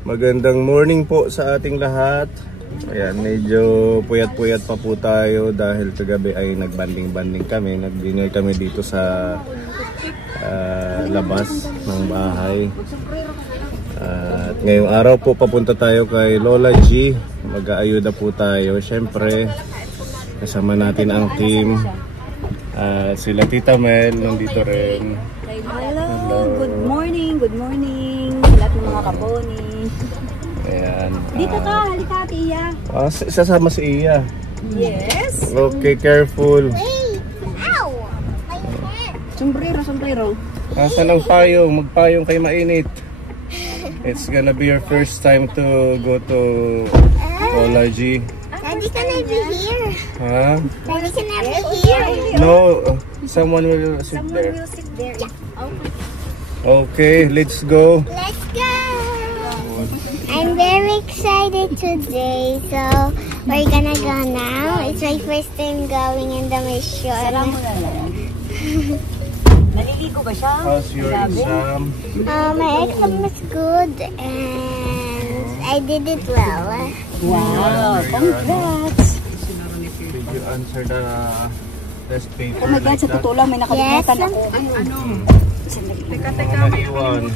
Magandang morning po sa ating lahat. Ayan, medyo puyat-puyat pa po tayo dahil kagabi ay nagbanding-banding kami. Nag-dinner kami dito sa labas ng bahay. At ngayong araw po papunta tayo kay Lola G. Mag-aayuda po tayo. Siyempre, kasama natin ang team. Sila Tita Mel, nandito rin. Hello, good morning, good morning. Lahat ng mga kaponi. Ayan. Dito ka, halika Ate Iya. Sasama si Iya. Yes. Okay, careful. Ow! Sombrero, sombrero. Nasaan ang payong? Magpayong kay mainit. It's gonna be your first time to go to Lola G. Daddy, can I be here? Huh? Daddy, can I be here? No, someone will sit there. We'll sit there. Okay, let's go. Let's go! I'm very excited today, so we're gonna go now. It's my first time going in the mission. Sara mo na lang. Naliligo ba siya? How's your exam? My exam was good and I did it well. Wow, congrats! Did you answer the test paper? Oh my God, sa totoo lang, may nakalimutan Yes. ako. Ano? Teka, naiwan.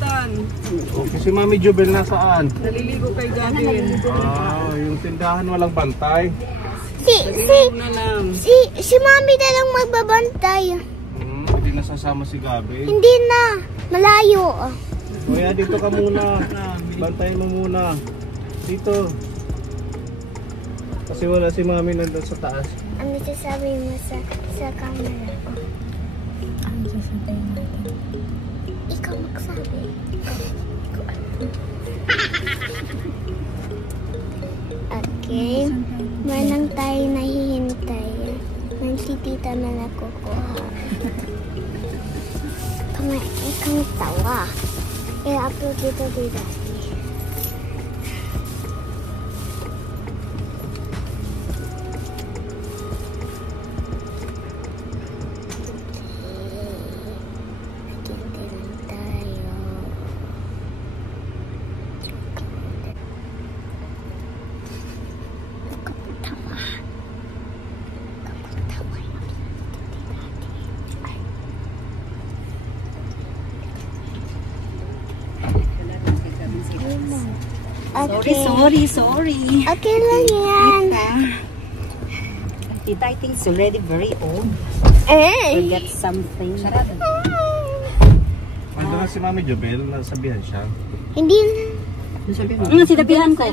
Okay, si Mami Jubel nasaan? Naliligo kay Janine. Yung tindahan walang bantay. Si Mami na lang magbabantay. Hindi nasasama si Gabi. Hindi na. Malayo. Kuya, dito ka muna. Bantayin mo muna. Dito. Kasi wala si Mami nandun sa taas. Ano sasabi mo sa camera? Ano sasabihin natin? Ikaw magsabi. Okay. Manang tayo nahihintay. Nang si Tita na nakukuha. Ikaw tawa. I-upload dito kay Daddy. Sorry. Okay lang yan. Tita, I think it's already very old. Forget something. Nandun na si Mami Jubel, nasabihan siya. Hindi na. Sinabihan ko.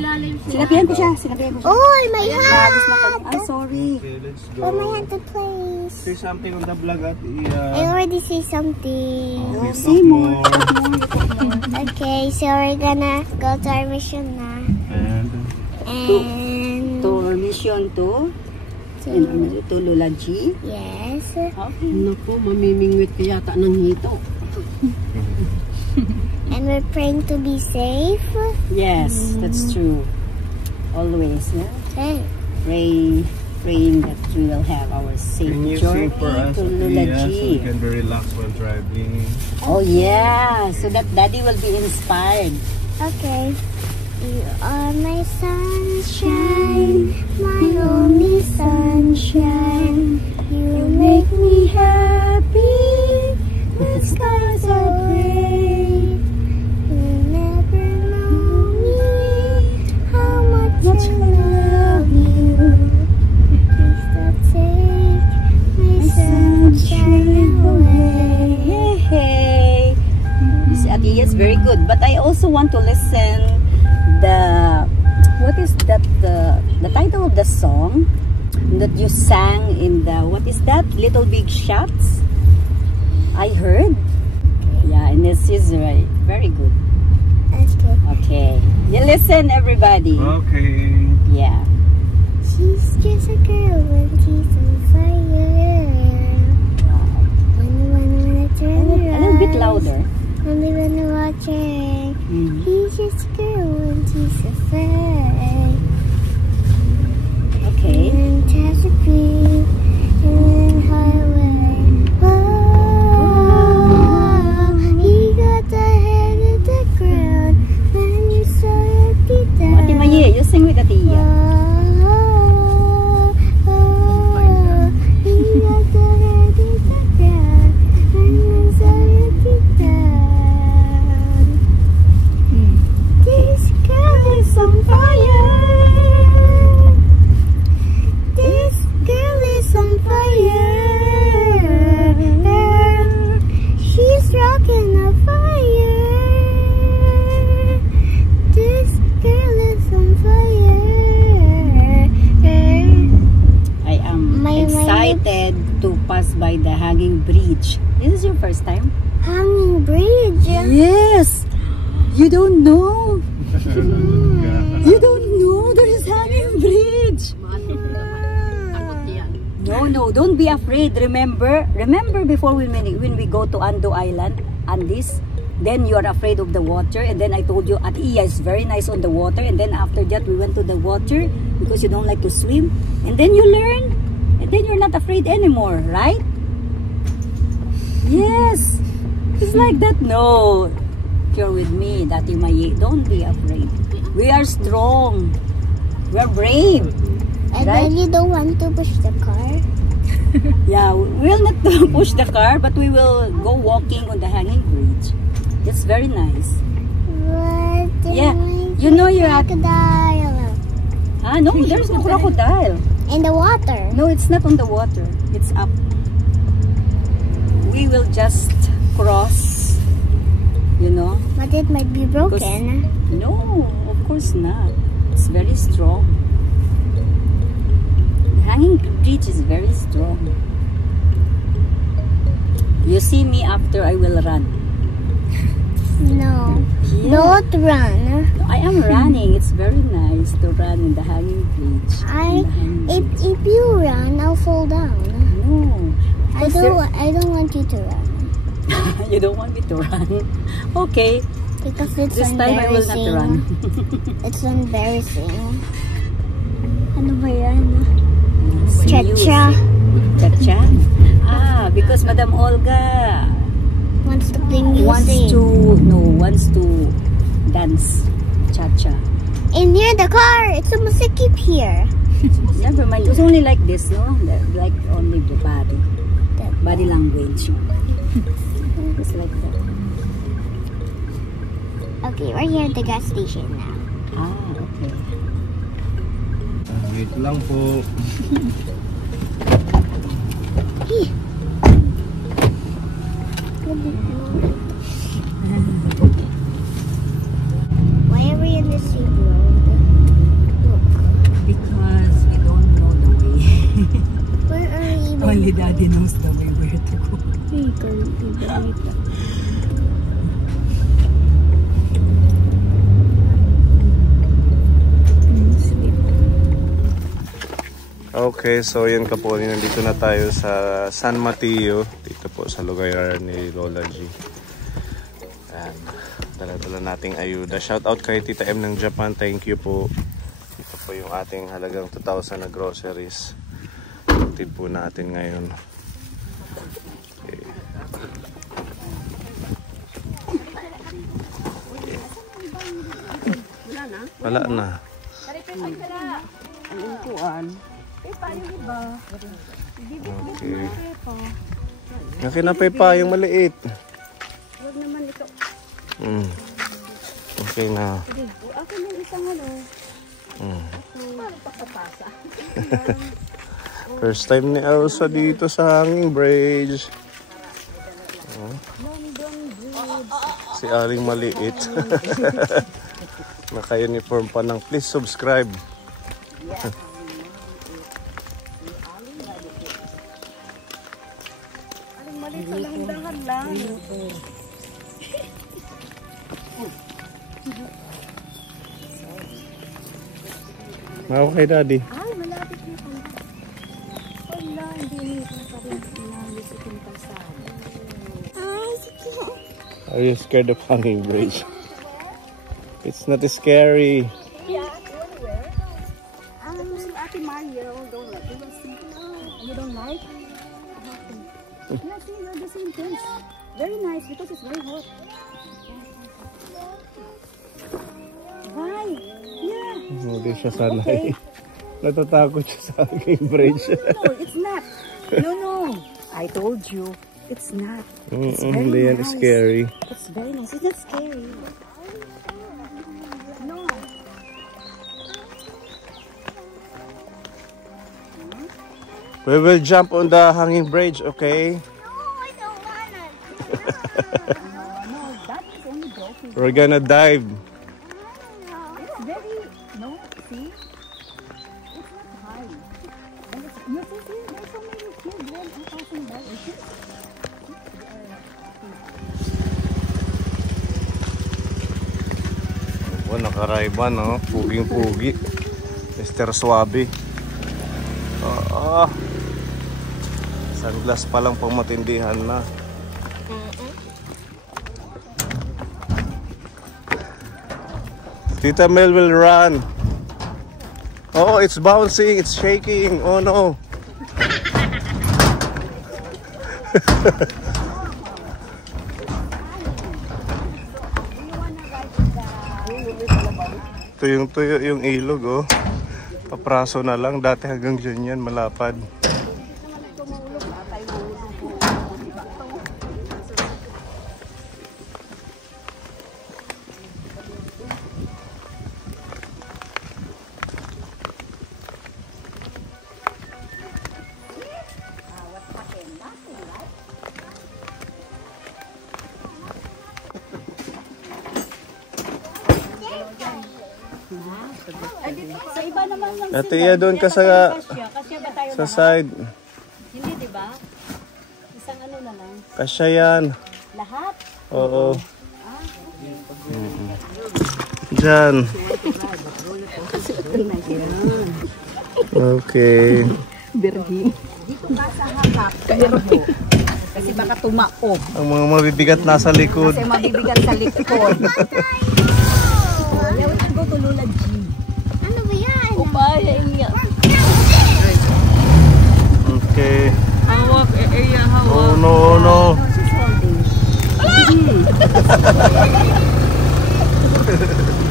Sinabihan ko siya. Oh, my hand. Ay, sorry. Okay, let's go. Oh, my hand to place. Say something on the vlog at I already say something. Okay, Say talk more. Okay, so we're gonna go to our mission na. And To our mission to Lola G. yes. Okay. Naku, mamimingwit ka yata ng hito. And we're praying to be safe. Yes, that's true. Always, yeah? Okay. Praying that we will have our safe Can you journey sing for us, to Lola Iya, so we G. can be relaxed while driving? Oh yeah, so that Daddy will be inspired. Okay. You are my sunshine, my only sunshine. You make me happy. The skies are gray. You never know me, how much I love you. Please don't take my sunshine away. Hey, Si Ate Yes, very good. But I also want to listen what is that, the title of the song that you sang in the, what is that, Little Big Shots? I heard. Yeah, and this is right. Very good. That's good. Okay. You listen, everybody. Okay. Yeah. She's just a girl when she's on fire. When I turn A little bit around, louder. only when I watch her. He's just a girl when she's afraid. Okay. And Chesapeake and highway. Oh, he got the head of the ground when you saw your try the hanging bridge. This is your first time? Hanging bridge. Yes! You don't know? You don't know there is hanging bridge. No, don't be afraid. Remember before when we go to Ando Island, Andes, then you are afraid of the water, and then I told you at Iya is very nice on the water, and then after that we went to the water because you don't like to swim, and then you learn, and then you're not afraid anymore, right? Yes, it's like that. No, if you're with me, Dati Maye, don't be afraid. We are strong. We are brave. And right? then you don't want to push the car? Yeah, we will not push the car, but we will go walking on the hanging bridge. It's very nice. What? Yeah, you know you're at... Crocodile. Ah, no, there's no crocodile. In the water. No, it's not on the water. It's up. We will just cross, you know. But it might be broken. No, of course not. It's very strong. The hanging bridge is very strong. You see me after I will run. No. Yeah. Don't run. I am running. It's very nice to run in the hanging bridge. If you run, I'll fall down. No. I don't want you to run. You don't want me to run? Okay. Because it's This time I will not run. It's embarrassing. Ano ba yan? Cha-cha. Cha-cha? Ah, because Madam Olga Wants to play music. wants to dance cha-cha. In near the car, it's almost like keep here. Never mind. It's only like this, no? Like only the body language. It's like that. Okay, we're here at the gas station now. Ah, okay. Wait lang po. Why are we in the sea road? Look. Because we don't know the way. Where are we? Only Daddy knows the way where to go. Okay, so yan ka po. Nandito na tayo sa San Mateo. Dito po sa lugar ni Lola G. Ayan. Dala-dala nating ayuda. Shout out kay Tita M ng Japan. Thank you po. Ito po yung ating halagang 2,000 na groceries. Tutid po natin ngayon. Okay. Wala na. Ang upuan. Okay. Nakinapay pa yung maliit. Huwag naman ito. Okay na. Ako yung isang ano. First time ni Elsa dito sa hanging bridge. Si Aling maliit. Naka-uniform pa ng please subscribe. Okay, Daddy. Ay, malapit na kami. Wala, hindi pa rin sinayos itong kalsada. Ay, sige. Are you scared of hanging bridge? It's not scary. Ate Maria, don't like. You don't like? Yeah, see, you're the same place. Very nice because it's very hot. Why? Yeah. Hindi siya sanay. Natatakot siya sa hanging bridge. No, it's not. No. I told you. It's not. It's very Hindi yan nice. scary. It's very nice. It's not scary. No. We will jump on the hanging bridge, okay? No, I don't wanna. No, that is only joking. We're gonna dive. It's very, no, see? It's not high. And it's, you see, there's so many Oh, nakarayban, no? Puging-pugi. Mr. Suabe. Sunglass pa lang pang matindihan na. Tita Mel will run. Oh, it's bouncing, it's shaking. Oh no. Tuyong-tuyo yung ilog, oh. Papraso na lang. Dati hanggang dyan yan, malapad. Sa iba naman lang Ate, iya doon ka sa side. Hindi, di ba? Isang ano na lang. Kasya yan. Lahat? Oo. Diyan. Okay. Birgi. Dito ka sa harap. Kasi baka tumako. Ang mga mabibigat nasa likod. Kasi mabibigat sa likod. Ayaw ito go to Lola G. Ano ba yan? Upaya niya. Okay. Hawak, hawak. Oh no, oh no. She's holding.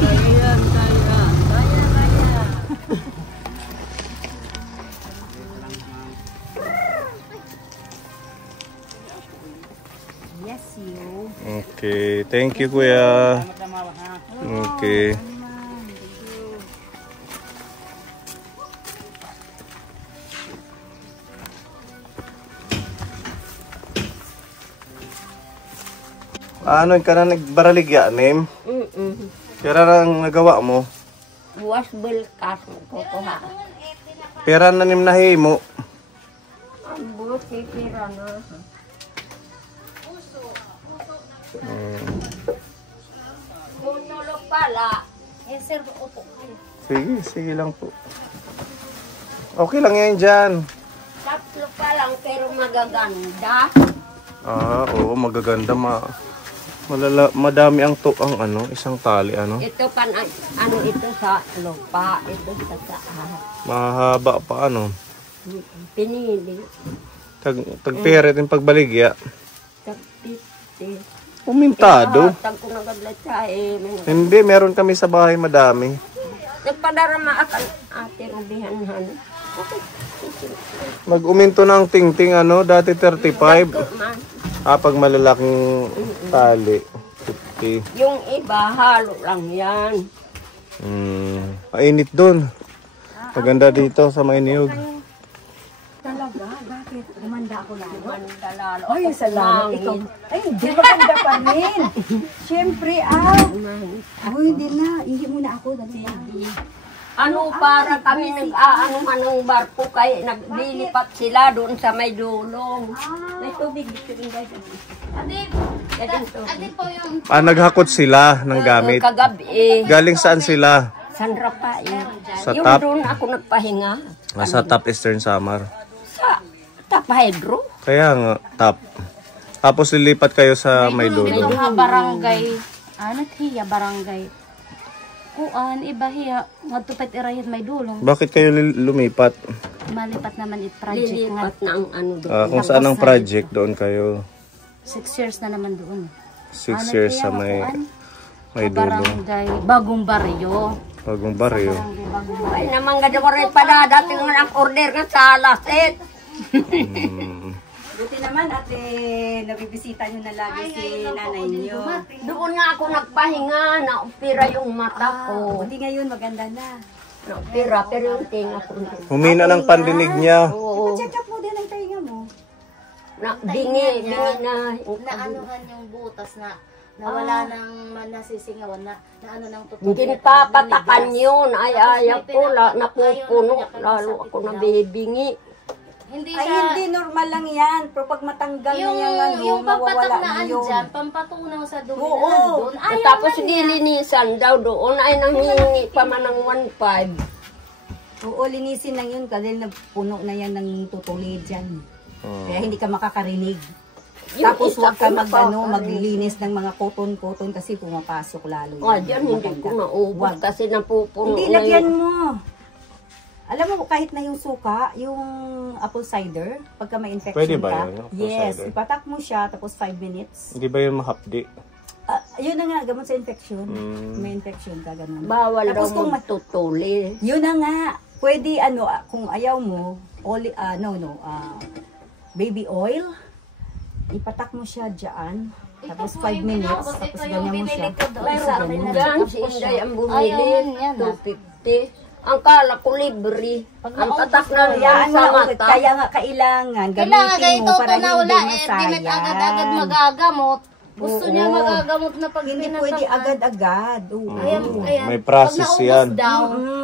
Kaya yan, kaya. Kaya. Yes, you. Okay. Thank you, Kuya. Okay. Ano ka na nagbaraligya, Nim? Pera lang nagawa mo. Wasbel kaso kukuha. Pera na Nim nahimo. Ang buti pira na. Punulog pala. Yes sir, upo. Sige, sige lang po. Okay lang yan dyan. Tatlo pa lang pero magaganda. Oo, magaganda madami ang ano, isang tali ano. Ito pa ano ito sa lupa, ito sa taas. Mahaba pa ano. Pinili. Tagperet yung pagbaligya. Tapiti. Umintado. Tag ko nagadlat sa Hindi, meron kami sa bahay madami. Nagpadarama akan ate Rubihanhan. Mag-uminto ng tingting ano, dati 35. Man. Pag malalaking tali, 50. Yung iba, halo lang yan. Mainit doon. Maganda dito sa Mayniyog. Talaga? Bakit? Gumanda ako lalo? Gumanda lalo. Ay, Ako salamat. kumangin. Ikaw. Ay, hindi maganda pa rin. Siyempre, Uy, hindi na. Hindi muna ako. Dali. Ano para kami nag-aanuman ng barko kay naglilipat sila doon sa may dulong. May tubig dito rin guys. Ate po yung Naghakot sila ng gamit. Kagabi Galing saan sila? San Rafael. Sa Yung top? doon ako nagpahinga. Sa Top Eastern Samar. Sa Tapahedro. Kaya nga, Top. Tapos lilipat kayo sa Maydolo. Barangay, ano hiya barangay. Kuan iba hiya ngadtupet irayat may dulong. Bakit kayo lumipat? Malipat naman it project nga. Lilipat na ang ano doon. Kung saan ang project, doon kayo. 6 years na naman doon. 6 years sa Maydolo. Barangay Bagong Baryo. Bagong baryo. Ay naman gadawari pala dati nga ang order nga sa lasit. Buti naman ate, nabibisita nyo na lagi si nanay nyo. Doon nga ako nagpahinga, naupira yung mata ko. Buti ngayon maganda na. Naupira, pero yung tinga ko na. Humina ng pandinig niya. Oo. Check up mo din ang tainga mo. Bingi na. naanuhan yung butas na nawala ng nasisingawan na ano ng tutubi. Hindi papatakan yun. Ay, ayaw ko. Napupuno. Lalo ako nabibingi. Hindi Ay, siya... hindi, normal lang yan. Pero pag matanggal Yung, na yan, yung pampatak mawawala na yun. andyan, pampatunaw sa dumi Oo. na nandun. Ayaw Tapos man niya. nilinisan daw doon ay nanghihingi pa man ng 1.5. Oo, linisin lang yun kasi puno na yan ng tutuli dyan. Kaya hindi ka makakarinig. Yung Tapos isa huwag ka ko maglinis ng mga cotton kasi pumapasok lalo. Dyan hindi ko naubos kasi napupuno Hindi, na lagyan yun. mo. Alam mo, kahit na yung suka, yung apple cider, pagka may infection Pwede ba ka, yun, yung apple yes, cider? ipatak mo siya, tapos 5 minutes. Hindi ba yung mahapdi? Yun na nga, gamot sa infection. May infection ka, ganun. Bawal daw Tapos kung magtutuli. yun na nga, pwede kung ayaw mo, baby oil, ipatak mo siya dyan, tapos 5 minutes, tapos ganyan mo siya. Diyan, si Inday ang Ayaw man bumili, yan, 250. Ang kala ko libre. Ang tatak na Kaya yan sa nga, mata. kaya nga kailangan Kailangan gamitin mo ganito para na hindi wala. Di met masayang. agad-agad magagamot. Gusto Oo. niya magagamot na pag Hindi pinatakan. pwede agad-agad. Oo. Ayan. May process Pag naubos yan. daw,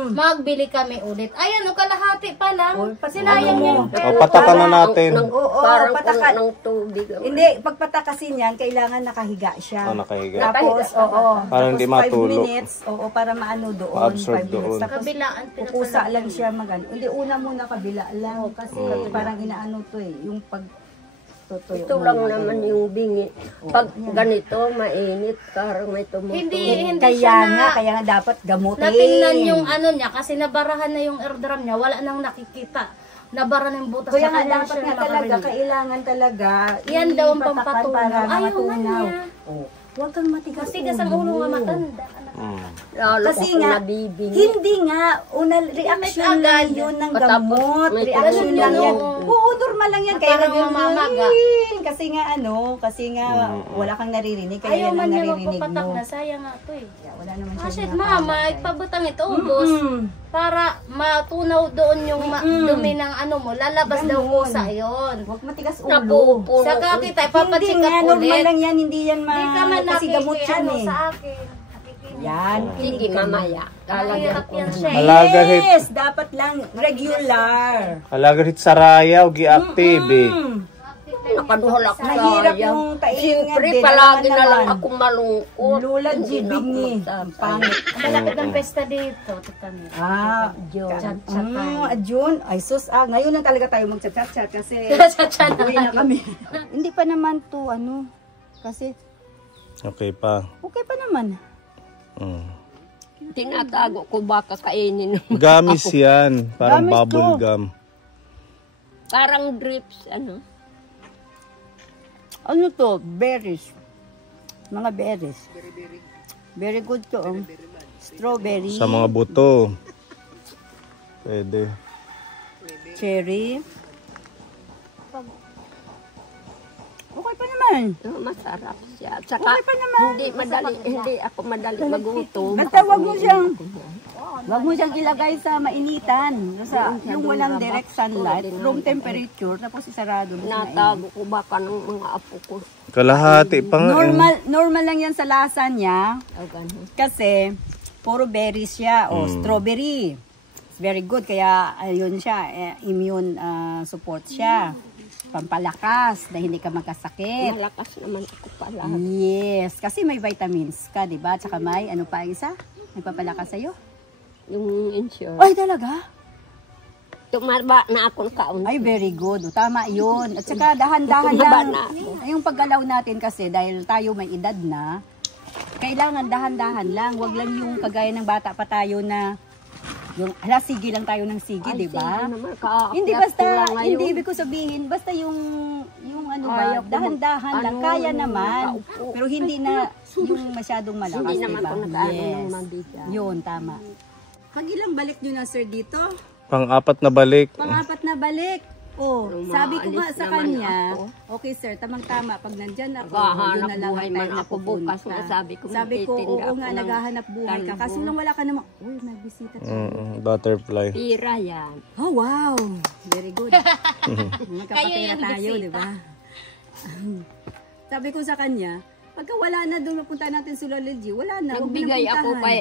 magbili kami ulit. Ayan, kalahati pa lang. Sinayang mo. yung O, patakan na natin. Oo, Parang patakan. puno ng tubig. Hindi, pag patakasin yan, kailangan nakahiga siya. Nakahiga. Tapos, Para hindi tapos 5 matulog. minutes, para maano doon, Ma-absorb 5 minutes. doon. Tapos, Kabilaan, pupusa lang siya magano. Hindi, una muna kabila lang. Kasi parang inaano to yung pag tutuyo. Ito lang naman yung bingi. Pag ganito, mainit, parang may tumutulo. Hindi Kaya nga dapat gamutin. natingnan yung ano niya kasi nabarahan na yung eardrum niya. Wala nang nakikita. Nabara na yung butas Kaya niya. nga Kaya dapat siya nga talaga, makarinig. kailangan talaga. Yan daw ang ipatakan pampatunaw. para Ayaw man matunaw. niya. Huwag kang matigas. Matigas ang ulo nga matanda. Lalo Kasi ako nga, nabibingi. hindi nga, reaction lang yun ng gamot. may Reaction tumutulo. lang yan. Oo, normal lang yan. Kaya Parang mamamaga. Kasi nga wala kang naririnig. Kaya Ayaw yan man ang niya naririnig magpapatak mo. na. Sayang nga ito eh. Kaya wala naman siya Kasi ginagawa. mama, ipabutang ito ubos. Para matunaw doon yung dumi ng ano mo. Lalabas daw ko sa yon. Huwag matigas ulo. Napupuno. Saka kita, Hindi ipapacheck nga, up normal ulit. lang yan. Hindi yan Hindi ka man kasi gamot yan ano eh. sa akin. Yan. Sige, mamaya. Mahirap yan siya eh. Alagarit. Yes, dapat lang regular. Alagarit sa rayaw, gi-active eh. Nakaduhol ako sa Mahirap ayaw. yung taingan Siyempre, din. palagi Alam na lang naman. ako malungkot. Lula Hindi na ako Jibingi. magtatay. Pangit. Malapit ang pesta dito. Tita Mel. June. Ay, sus, ngayon lang talaga tayo mag-chat-chat kasi Chat-chat na uwi na kami. Hindi pa naman to, kasi Okay pa. okay pa naman. Tinatago ko baka kainin. Gamis yan. Parang Gamis bubble to. gum. Parang drips, ano. Ano to? Berries. Mga berries. Very good to. Strawberry. Sa mga buto. Pwede. Cherry. Okay pa naman. Masarap siya. Saka, Okay pa naman. hindi ako madali magutom. Basta wag mo siyang ilagay sa mainitan. Yung walang direct sunlight, room temperature, tapos isarado mo sa mainit. Natago ko baka ng mga apo ko. Kalahati pa nga. Normal lang yan sa lasa niya. O, ganun. Kasi, puro berries siya. O, strawberry. It's very good. Kaya, ayun siya, immune support siya. Pampalakas, na hindi ka magkasakit. Malakas naman ako pala. Yes. Kasi may vitamins ka, di ba? Tsaka may, ano pa isa? May papalakas sa'yo? Yung insure. Ay, talaga? Tumaba na akong kaunti. Ay, very good. O, tama yun. At saka, dahan-dahan Tumaba lang. na ako. Yung paggalaw natin kasi, dahil tayo may edad na, kailangan dahan-dahan lang. Wag lang yung kagaya ng bata pa tayo na yung sige lang tayo ng sige, di ba? Hindi basta, hindi ibig ko sabihin, basta yung ano ba, dahan-dahan lang, kaya naman. Pero hindi na yung masyadong malakas, Hindi di naman ba? ako nag-ano ng mabigat. Yun, tama. Pag ilang balik nyo na, sir, dito? Pang-apat na balik. Pang-apat na balik. Oh, sabi ko nga Umaalis sa naman kanya, ako. okay sir, tamang-tama, pag nandyan ako, Naghahanap yun na lang buhay ang man time na ako bukas pupunta. na sabi ko, Sabi ko, magtitinda oo ako nga, ng naghahanap buhay ka. talbo. Kaso lang wala ka namang, uy, may bisita tayo. Butterfly. Pira yan. Oh, wow! Very good. Magkapatera yung tayo, bisita. di ba? Sabi ko sa kanya, pagka wala na doon, mapunta natin sa Loleji, wala na. huwag mo Nagbigay nang ako puntahan. kay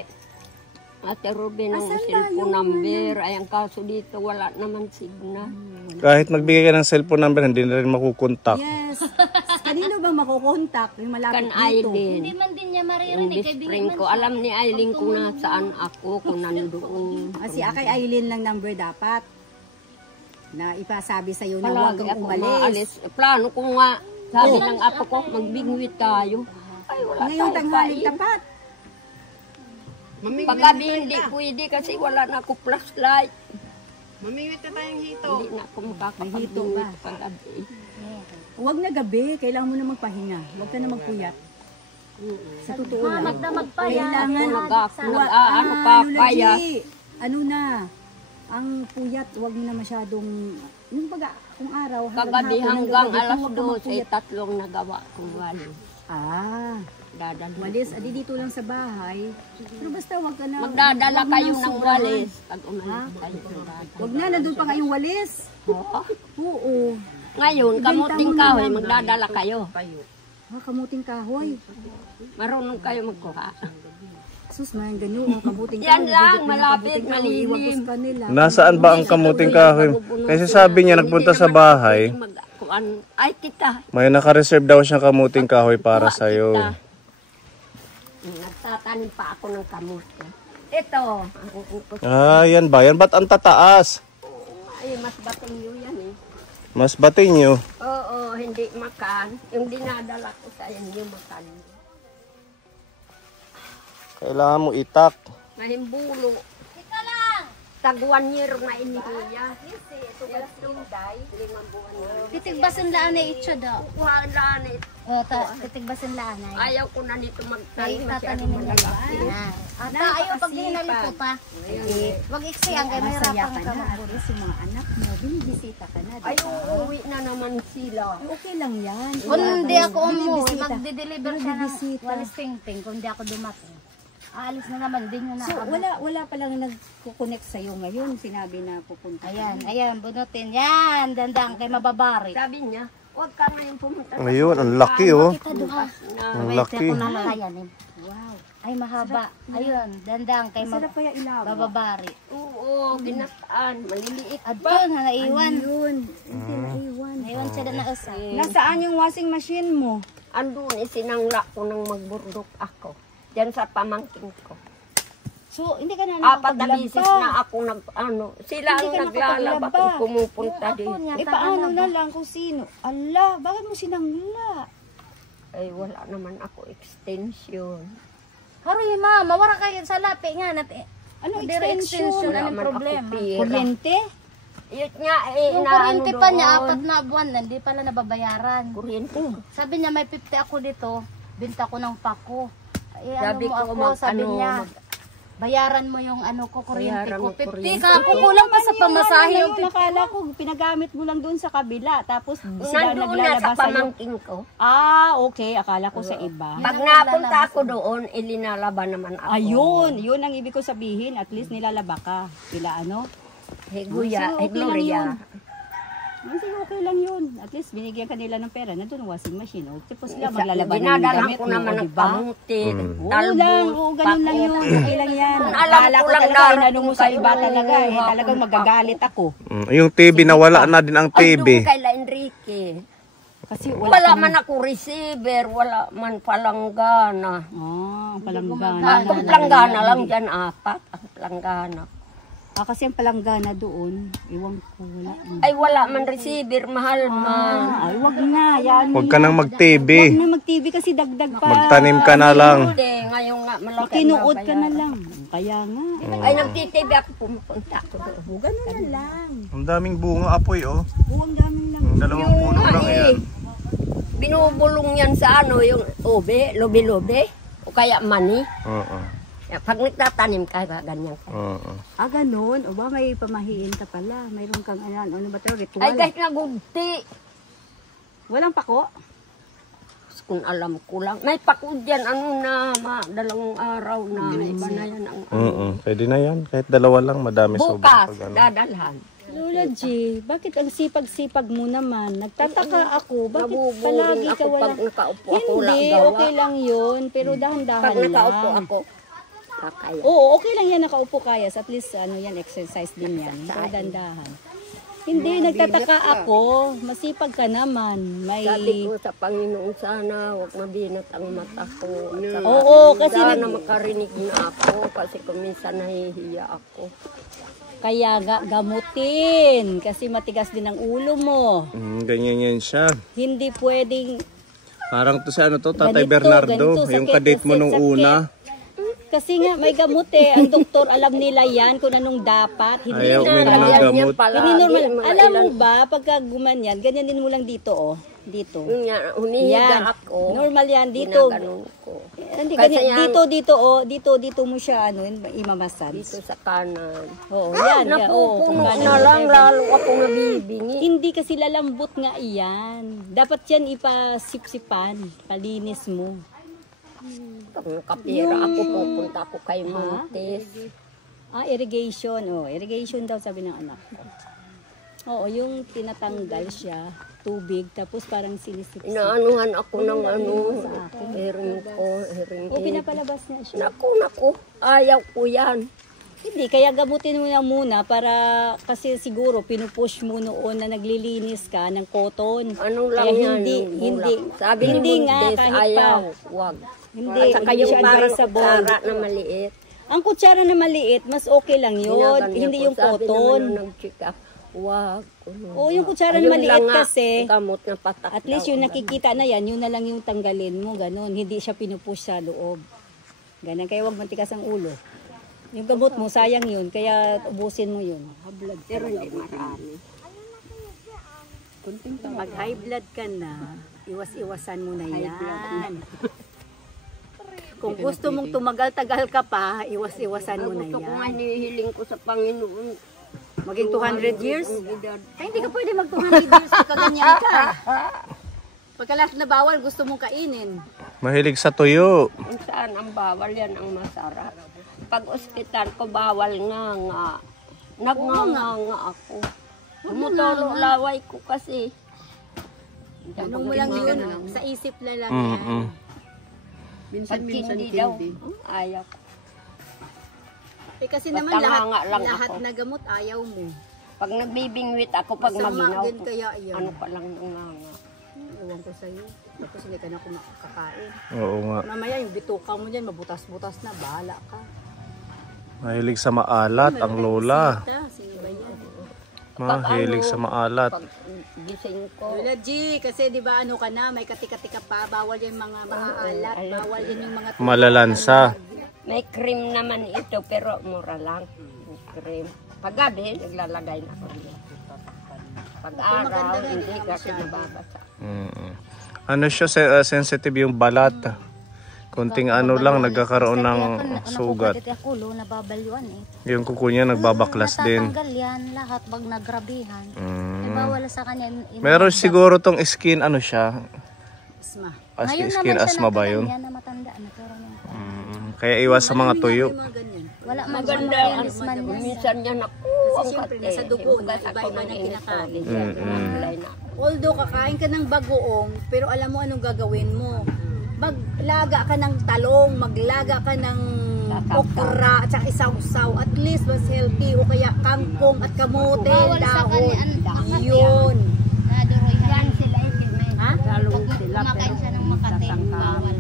Ate Ruby ng cellphone number. Ay, ang kaso dito, wala naman signal. Kahit magbigay ka ng cellphone number, hindi na rin makukontak. Yes. Kanino ba makukontak? Yung malapit Kan dito. Hindi Aileen. man din niya Yung maririnig. best friend ko. Alam ni Aileen kung nasaan ako, kung nandoon. Kasi kay Aileen lang number dapat. Na ipasabi sa'yo na huwag Palagi kang ako umalis. maalis. Plano ko nga, sabi ng apo ko, magbingwit tayo. Ay, wala Ngayong tayong tanghaling kain. tapat. Paggabi hindi pwede kasi wala na ako flashlight. Mamingwit na tayong hito. Hindi na ako makakapagbingwit paggabi. Huwag na gabi. Kailangan mo na magpahinga. Huwag ka na magpuyat. Sa totoo lang. Magdamag pa yan. Kailangan Ano pa, kaya. Ano na, ang puyat, huwag mo na masyadong, yung baga, kung araw, Kagabi hapon, hanggang gabi, alas huwag ka 12, magpuyat. tatlong nagawa kong wali. Ah, Dadalhin. walis, dito lang sa bahay. Pero basta huwag ka na. Magdadala huwag mo kayo nang ng sobrahan. walis. Pag umalis kayo. Huwag na, nandun pa nga yung walis. Oo. Oo. Ngayon, kamuting mo kahoy, naman. magdadala kayo. Kamuting kahoy. Marunong kayo magkuha. Sus, man, ganun, kamuting kahoy. Yan lang, Bigyan mo ng malapit, kamuting kahoy, iwagos malilim. ka nila. Nasaan ba ang kamuting kahoy? Kasi sabi niya, nagpunta sa bahay, Ay, kita. may naka-reserve daw siyang kamuting kahoy para sa'yo. Nagtatanim pa ako ng kamuti. Ito. Ah, yan ba? Yan ba't ang tataas? Ay, mas batilyo yan eh. Mas batinyo. Oo, hindi makan. Yung dinadala ko sa inyo, makan. Kailangan mo itak. Mahimbulo. Ika lang! Tag 1 year na inihiya. Ito ba sinday? 5 buwan na. Titigbasan laan na ito daw. Wala na ito. Titigbasan laan na. Ayaw ko na nito magtanim. Ay, Masyadong tatanim nila. malalaki. Ata, ayaw pag dinali po pa. Wag iksiyang kay Masaya mahirapan ka ka na. mo. At least yung mga anak mo, binibisita ka na. Ay, diba? uuwi na naman sila. Okay lang yan. Kung hindi ako umuwi, Binibisita. magde-deliver siya ng Binibisita. walis ping-ping kung hindi ako dumating. Aalis na naman, din nyo na. So, wala pa lang nagko-connect sa'yo ngayon. Sinabi na pupunta. Ayan, bunutin. Yan, dandang kay mababari. Sabi niya, huwag ka na yung pumunta. Ayun, ang laki oh. Kita duha. Ang May laki. ko na lalayanin. Wow. Ay, mahaba. Ayun, dandang kay Sarap kaya ilaw. mababari. Oo, ginataan. Maliliit. Adun, naiwan. Yun. Hindi naiwan. Naiwan siya na usa. Nasaan yung washing machine mo? Andun, isinangla ko nang magburdok ako. Diyan sa pamangkin ko. So, hindi ka na 4 na bisis na ako sila ang Hindi ka naglalaba nakapaglalaba. kung pumupunta dito. paano na lang kung sino? Allah, bakit mo sinangla? Ay, wala naman ako extension. Haroy, ma, mawara kayo sa lapi nga. Ano Dire extension? Wala Anong man problema? ako pira. Kuryente? Yun nga, Yung inaano kuryente pa niya, doon. 4 na buwan na, hindi pala nababayaran. Kuryente. Sabi niya, may 50 ako dito, binta ko ng pako. Ay, Sabi ano mo ko, ako, sabi niya, bayaran mo yung ko, kuryente Bayaran ko. mo 50 kuryente ka, kukulang pa sa pamasahe yung Yung nakala ko, pinagamit mo lang doon sa kabila. Tapos sila Nandun na sa naglalaba sa'yo. pamangkin ko. Ah, okay. Akala ko sa iba. Pag napunta ako doon, ilinalaba naman ako. Ayun, yun ang ibig ko sabihin. At least nilalaba ka. Sila ano? Higuya, Okay lang Gloria. yun. Kasi okay lang yun. At least binigyan ka nila ng pera. Nandun ang washing machine. O, tapos sila maglalaba ng Dinadala damit ko mo. naman O, ng diba? kamuti, Oo talbos, lang. Oo, ganun lang yun. Okay lang yan. Kung alam Akala ko ko lang talaga, darating inano mo sa iba kayo, talaga. Eh, hapon talagang pa magagalit ako. Yung TV, nawala na din ang Ay, TV. doon kay La Enrique. Kasi Wala man ako receiver, wala man palanggana. Ah, palanggana. Ang palanggana lang dyan, 4 ang palanggana. Kasi ang palanggana doon, iwan ko, wala. Ay, wala man receiver, mahal man. Ay, wag na. Yan. Huwag ka nang mag-TV. Wag na mag-TV kasi dagdag pa. Magtanim ka na lang. Hindi, ngayon nga, malaki ang Kinuod ka na babayaran. lang. Kaya nga. Ay, nagtitv ako, pumupunta ako doon. Ganun na lang. Ang daming bunga apoy oh. Buong daming lang. Dalawang puno lang yan. Binubulong yan sa yung ube, lobe-lobe, o kaya mani. Oo. Pag nagtatanim ka, ganyan ka. Oo. Ah, ganun. O ba, may pamahiin ka pala. Mayroon kang ano ba ito? Ritual. Ay, kahit nagugti. Walang pako? Kung alam ko lang. May pako dyan, dalawang araw na. Iba na yan ang Pwede na yan. Kahit dalawa lang, madami sobra. bukas, dadalhan. Lola G, bakit ang sipag-sipag mo naman? Nagtataka ako. Bakit Nabuburing palagi ka ako wala? pag nakaupo ako lang Hindi, gawa. okay lang yun. Pero dahan-dahan Pag lang. nakaupo ako, Kakaya. Oo, okay lang yan nakaupo kaya. At least ano yan, exercise din yan. Pero dandahan. Hindi, nagtataka ako. Masipag ka naman. May... Sabi ko sa Panginoon, sana huwag mabinat ang mata ko. At saka Oo, kasi sana makarinig na ako kasi kung minsan nahihiya ako. kaya gamutin. Kasi matigas din ang ulo mo. Ganyan yan siya. Hindi pwedeng... Parang to si ano to, Tatay Ganito, Bernardo. ganito, Yung sakit, kadate mo sakit, nung sakit. una. Kasi nga may gamot eh. Ang doktor alam nila yan kung anong dapat. Hindi Ayaw uminom ng Alam niya gamot. palagi, Hindi normal. mga Alam mo ilan- ba, pagka gumanyan, ganyan din mo lang dito oh. Dito. Yun nga, hunihiga Yan. ako. Normal yan. Dito. Ginaganon ko. Hindi, Kasi ganyan. yan- Dito oh. Dito mo siya ano, imamasage. Dito sa kanan. Oo, yan. yan, oo, Napupuno kung na lang, whatever. lalo ako nabibingi. Hindi kasi lalambot nga iyan. Dapat yan ipasipsipan. Palinis mo. Pag nakapira ako, pupunta ako kay Montes. Irrigation. Oh, irrigation daw sabi ng anak ko. Oo, yung tinatanggal siya, tubig, tapos parang sinisip. Inaanuhan ako ng hearing ko. O, pinapalabas niya siya. Naku, ayaw ko yan. Hindi, kaya gamutin mo na muna para kasi siguro pinupush mo noon na naglilinis ka ng cotton. Anong lang Kaya yan? hindi. Sabi hindi ni nga Montes, kahit ayaw. pa. Wag. Hindi, At saka hindi yung siya parang advisable. kutsara na maliit. Ang kutsara na maliit, mas okay lang yun. Ginaganyan Hindi ko. yung Sabi cotton. naman nung nagchika, wag. Oo, yung kutsara na Ayun maliit lang nga, kasi, gamot na patak at least daw. yung nakikita na yan, yun na lang yung tanggalin mo, ganun. Hindi siya pinupush sa loob. Ganun, kaya wag mantikas ang ulo. Yung gamot mo, sayang yun, kaya ubusin mo yun. Blood. Pero hindi marami. Pag high blood ka na, iwas-iwasan mo na yan. Kung gusto mong tumagal-tagal ka pa, iwas-iwasan mo na Gusto ko nga yan. hinihiling ko sa Panginoon. Maging 200 years? Edad. Ay, hindi ka pwede mag 200 years pagka ganyan ka. Pagka lahat na bawal, gusto mong kainin. Mahilig sa tuyo. Kung saan ang bawal, yan ang masarap. Pag ospital ko, bawal nga. Nagnganga ako. Tumuturo laway ko kasi. Ano mo lang yun, sa isip na lang yan. Pag hindi daw, ayaw ko. Eh kasi Basta naman nga lang lahat ako. na gamot ayaw mo. Pag nagbibingwit ako, pag Masama maginaw din ko, kaya yan. ano pa lang nanganga. Ewan ko sa'yo. Tapos hindi ka na kumakain. Oo nga. Mamaya yung bituka mo dyan, mabutas-butas na, bahala ka. Mahilig sa maalat ang lola. Sino ba yan? Mahilig sa maalat. Pag gising ko, Lola G, kasi di ba ano ka na, may kati-kati ka pa, bawal yung mga maaalat, bawal yan yung mga... Malalansa. may cream naman ito, pero mura lang. May cream. Paggabi, naglalagay na ako dito. Pag-araw, hindi kasi nababasa. Ano siya, sensitive yung balat. Kunting ano lang, nagkakaroon ng sugat. Ako, lo, nababalyuan eh. Yung kuko niya nagbabaklas din. Natatanggal yan lahat pag nagrabihan. Eh, bawal sa kanya. Meron siguro tong skin, ano siya? Asma. Skin asthma ba yun? Yan na matanda na, pero Kaya iwas sa mga tuyo. Mga ganyan. wala man siya Maganda, makayalis man yan. minsan yan ako. Kasi syempre, nasa dugo, iba-iba ng kinakain. Although kakain ka ng bagoong, pero alam mo anong gagawin mo. Maglaga ka ng talong, maglaga ka ng okra, at saka isaw-saw. At least mas healthy. O kaya kangkong at kamote, Bawal sa dahon. kanya, makate. Yun. Naduroy yan. Sila may Ha? dalawang Pag sila, kumakain pero siya ng makate, bawal.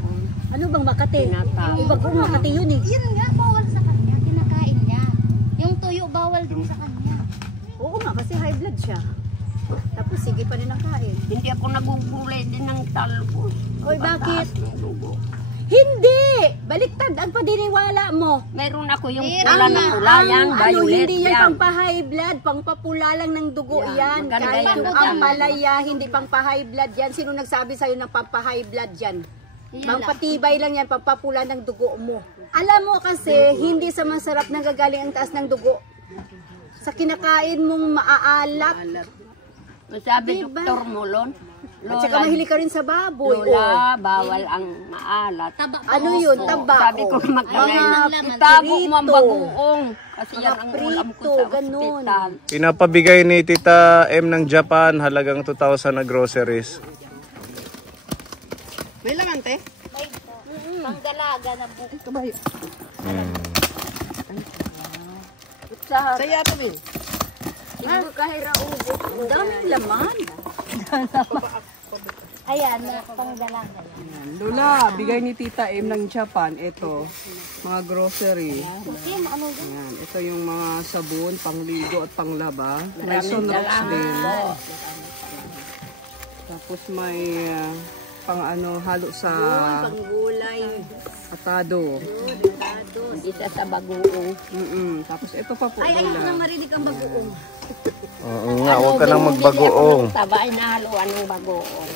Ano bang makati? Tinatawag. Yung bagoong makati yun eh. Yun nga, bawal sa kanya. Kinakain niya. Yung tuyo, bawal din sa kanya. Oo nga, kasi high blood siya. Tapos sige pa rin ang kain. hindi ako nagugulay din ng talbos. Oy, bakit? Pataas ng dugo. Hindi! Baliktad ang paniniwala mo. Meron ako yung Meron pula na na. pula yan, ano, violet hindi yan yan. pang-high blood, pang-papula lang ng dugo Yan, yan. maganda Kahit yan, yung maganda. amalaya, hindi pang-high blood yan. Sino nagsabi sa'yo ng pang-high blood yan? Pang-patibay lang yan, pang-papula ng dugo mo. Alam mo kasi, hindi sa masarap nanggagaling ang taas ng dugo. Sa kinakain mong maaalat. Sabi Diba? Dr. Molon, At saka mahilig ka rin sa baboy. Lola, bawal ang maalat. Taba pa. Ano yun? Oo, Tabako. Sabi ko magkanay na, Mga itabo mo ang prito. bagoong. Kasi Mga yan ang ulam ko prito, sa ganun. ospital. Pinapabigay ni Tita M ng Japan, halagang 2,000 na groceries. May laman, te? Panggalaga na buko. Ito ba yun? Sa Saya to, Mil. ibu kahira ubo. Ang daming laman. Ayan, pangdala. Lola, bigay ni Tita M ng Japan. Ito, mga grocery. Ayan, ito yung mga sabon, pangligo at panglaba. May sunrox din. Tapos may halo sa Panggulay. atado. Isa sa bagoong. Tapos ito pa po, Ay, ayoko Lola. nang marinig ang bagoong. Oo nga, huwag ka nang magbagoong. Taba ay nahaluan ng bagoong.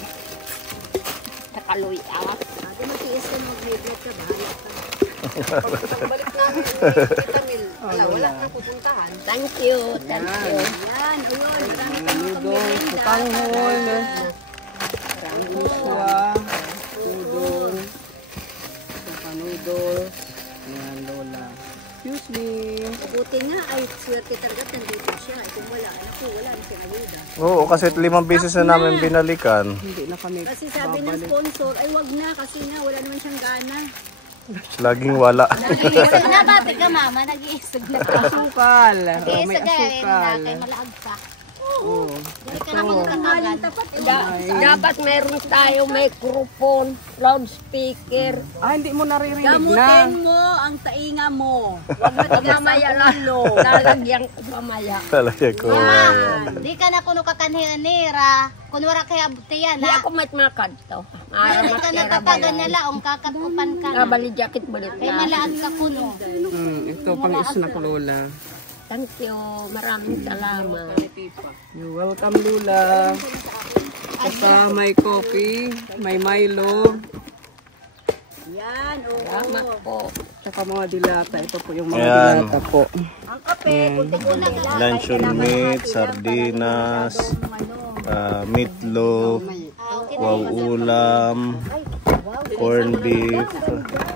Sa kaluya. Ate, matiis ka mag-video ka, bahala ka. Balik natin ni Tita Mil. Wala na pupuntahan. Thank you. Thank you. Yan, ayun. Marami ka Noodles, putanghol, iswa, udon, noodles. Ayan, Lola. Excuse me. Buti nga, ay swerte talaga nandito siya. Kung wala, anak ko, wala na siyang ayuda. Oo, kasi 5 beses na namin binalikan. Hindi na kami Kasi sabi ng babalik. sponsor, ay wag na kasi nga wala naman siyang gana. Laging wala. Nag-iisog na bati ka, mama. Nag-iisog na. Asukal. Oh, may Nag-iisog ka, asukal. kay malaag ka. Oh. Hindi ka na magkakagan. Dapat meron tayo may krupon, loudspeaker. Hindi mo naririnig na. Gamutin mo ang tainga mo. Huwag matigas ang Mamaya ulo. lalagyan ko mamaya. Talaga ko. Di ka na kuno kakanhira. Kunwara kaya butiyan Di ha. ako matmakad to. Di ka na tatagan na laong kakatupan ka na. Kabali jacket balik Kay na. malaag ka kuno. Ito pang snack, Lola. Thank you. Maraming salamat. You're welcome, Lola. Basta may coffee, may Milo, Yan, oo. Salamat po. tsaka mga dilata. Ito po yung mga Ayan. dilata po. Ang kape, kunti-kunti lang. Luncheon meat, sardinas, meatloaf, ulam, corn beef.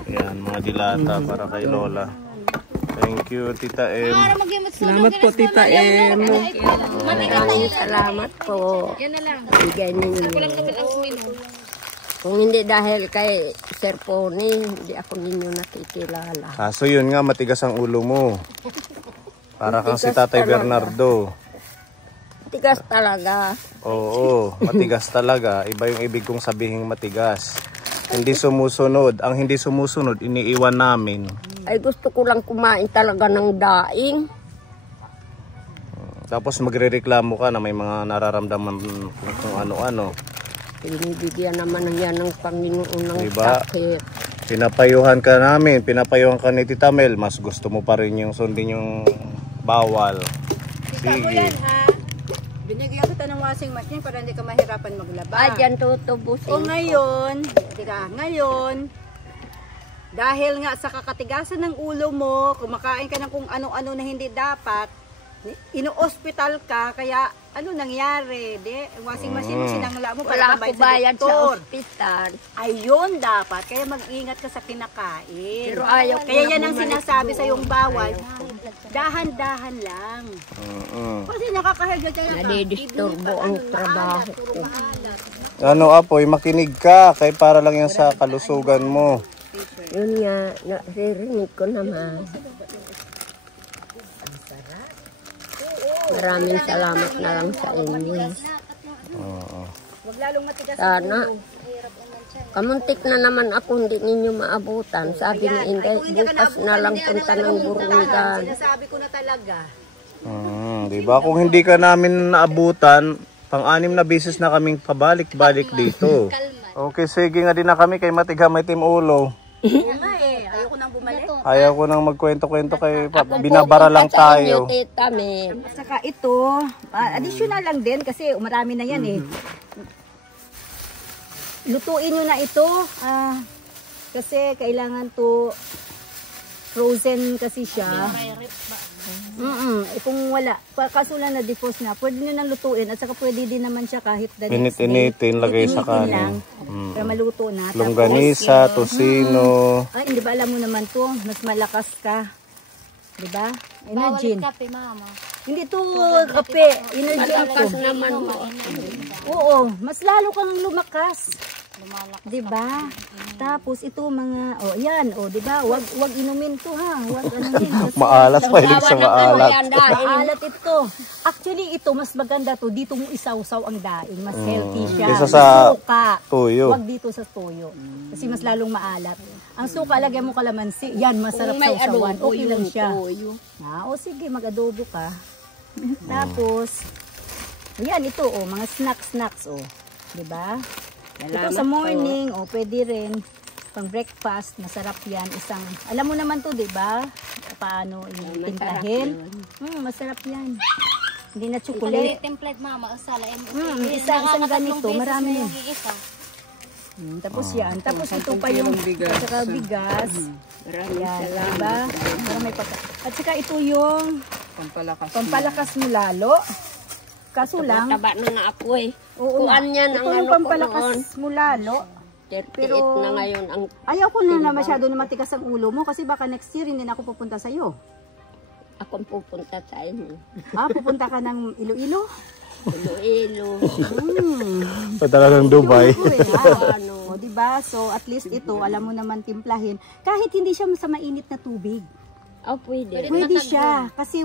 Ayan, mga dilata para kay Lola. Thank you, Tita M. Salamat po, Tita M. Maraming salamat po. Bigay ninyo. Kung hindi dahil kay Sir Pony, hindi ako ninyo nakikilala. Kaso yun nga, matigas ang ulo mo. Para kang si Tatay Bernardo. Tigas talaga. Oo, matigas talaga. Iba yung ibig kong sabihin matigas. Hindi sumusunod. Ang hindi sumusunod, iniiwan namin. Ay gusto ko lang kumain talaga ng daing. Tapos magrereklamo ka na may mga nararamdaman kung ano-ano. Binibigyan naman yan ng Panginoon ng Diba? sakit. Pinapayuhan ka namin, pinapayuhan ka ni Tita Mel. Mas gusto mo pa rin yung sundin yung bawal. Sige. Binigyan kita ng washing machine para hindi ka mahirapan maglaba. Ay, dyan tutubusin O ko. ngayon, dahil nga sa kakatigasan ng ulo mo, kumakain ka ng kung ano-ano na hindi dapat, ino-hospital ka, kaya ano nangyari? Washing machine mo sinangla mo Wala para ako pambayad bayad sa doktor. ospital. Ayun dapat, kaya mag-ingat ka sa kinakain. Pero ayaw ko Kaya na yan ang bumalik sinasabi doon. sa yung bawal. Dahan-dahan lang. Kasi nakakahiga kaya ka. Nadidisturbo ang trabaho ko. Ano Apoy, makinig ka. Kay para lang yan sa kalusugan mo. Yun nga, naririnig ko naman. Maraming salamat na lang sa inyo. Huwag lalong matigas. Sana, kamuntik na naman ako, hindi ninyo maabutan. Sabi ni Inday, bukas na lang punta ng Burungan. Sinasabi ko na talaga. Diba? Kung hindi ka namin naabutan, pang-6 na beses na kaming pabalik-balik dito. Okay, sige nga din na kami kay Matigha may Team Ulo. Ayoko nang bumalik. Ayaw ko nang magkwento-kwento kay binabara lang tayo. Tita Mel. Saka ito, additional lang din kasi marami na yan eh. Lutuin nyo na ito. Kasi kailangan to frozen kasi siya. Kung wala, kaso lang na-defrost na, pwede nyo nang lutuin at saka pwede din naman siya kahit the next day. Init-initin, lagay sa Initin lang, kanin. para maluto na. Longganisa, tosino. Ay, hindi ba alam mo naman to, mas malakas ka. Di ba? Bawal Energy. kape, mama. Hindi to kape, energy to. Malakas naman mo. Oo, mas lalo kang lumakas. Diba? Tapos ito mga, yan, diba? Wag inumin to ha. Wag anumin. Maalat, mahilig sa maalat. Maalat ito. Actually, ito, mas maganda to. Dito mo isawsaw ang daing. Mas healthy siya. Kesa sa suka. tuyo. Wag dito sa tuyo. Kasi mas lalong maalat. Ang suka, lagyan mo kalamansi. Yan, masarap sawsawan. Okay lang siya. Sige, mag-adobo ka. Tapos, yan, ito, mga snacks, diba? Ito sa morning, pwede rin. Pang breakfast, masarap yan. Alam mo naman to, diba? Paano itintahin. Masarap yan. Hindi na chocolate. Template mama, Isang ganito, marami yan. Tapos yan. Tapos ito pa yung bigas. Yan, diba? At saka ito yung pampalakas mo lalo. Kaso lang, Taba na nga ako eh. kuan yan ito ang yung ano ko noon. pampalakas mo lalo. 38 na ngayon ang Ayaw ko na masyado na matikas ang ulo mo kasi baka next year hindi na ako pupunta sa'yo. akong pupunta sa inyo. Pupunta ka ng Iloilo? Iloilo. Talagang Dubai. Diba? So at least ito, alam mo naman timplahin. Kahit hindi siya sa mainit na tubig. Pwede. Pwede siya. Kasi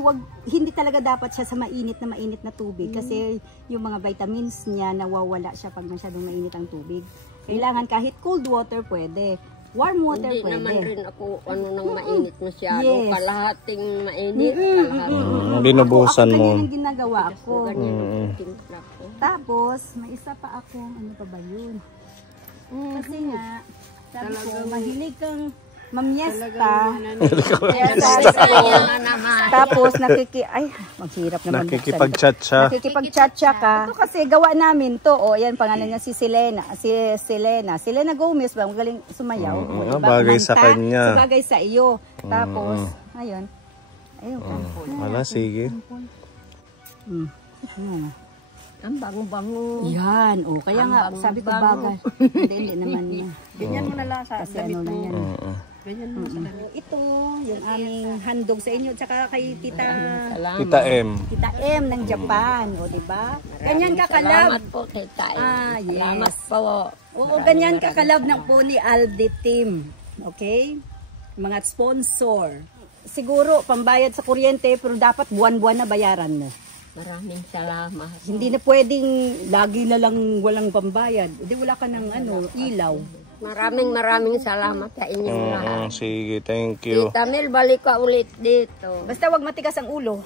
hindi talaga dapat siya sa mainit na tubig. Kasi yung mga vitamins niya nawawala siya pag masyadong mainit ang tubig. Kailangan kahit cold water pwede. Warm water Hindi pwede. naman rin ako nang mainit masyado. Yes. Kalahating mainit. Kalahating. Binubusan mo. Ganyan ang ginagawa ko. Ganyan timpla ko. Tapos, may isa pa akong, ano pa ba yun? Kasi nga, sabi ko, mahilig kang mamyesta. Tapos, maghirap naman. Nakikipag-chat siya. Nakikipag-chat siya ka. Ito kasi gawa namin to. Yan, pangalan niya si Selena. Selena Gomez ba? Magaling sumayaw. Bagay sa kanya. Bagay sa iyo. Tapos, ayun. Wala, sige. Ang bango-bango. Yan. Kaya nga, sabi ko bagay. Hindi naman niya. Ganyan mo na lang sa Kasi ano lang yan. Ganyan mo sa damit. Ito, yung aming handog sa inyo. Tsaka kay Tita Tita M. Tita M ng Japan. Diba? Ganyan kakalab. Salamat po, Tita. Yes. Salamat po. Ganyan kakalab ng po ni Aldi Team. Okay? Mga sponsor. Siguro, pambayad sa kuryente, pero dapat buwan-buwan na bayaran mo. Maraming salamat. Hindi na pwedeng lagi na lang walang pambayad. Hindi wala ka ng ilaw. Maraming salamat sa inyong lahat. Sige, thank you. Tita Mel, balik ka ulit dito. Basta wag matigas ang ulo.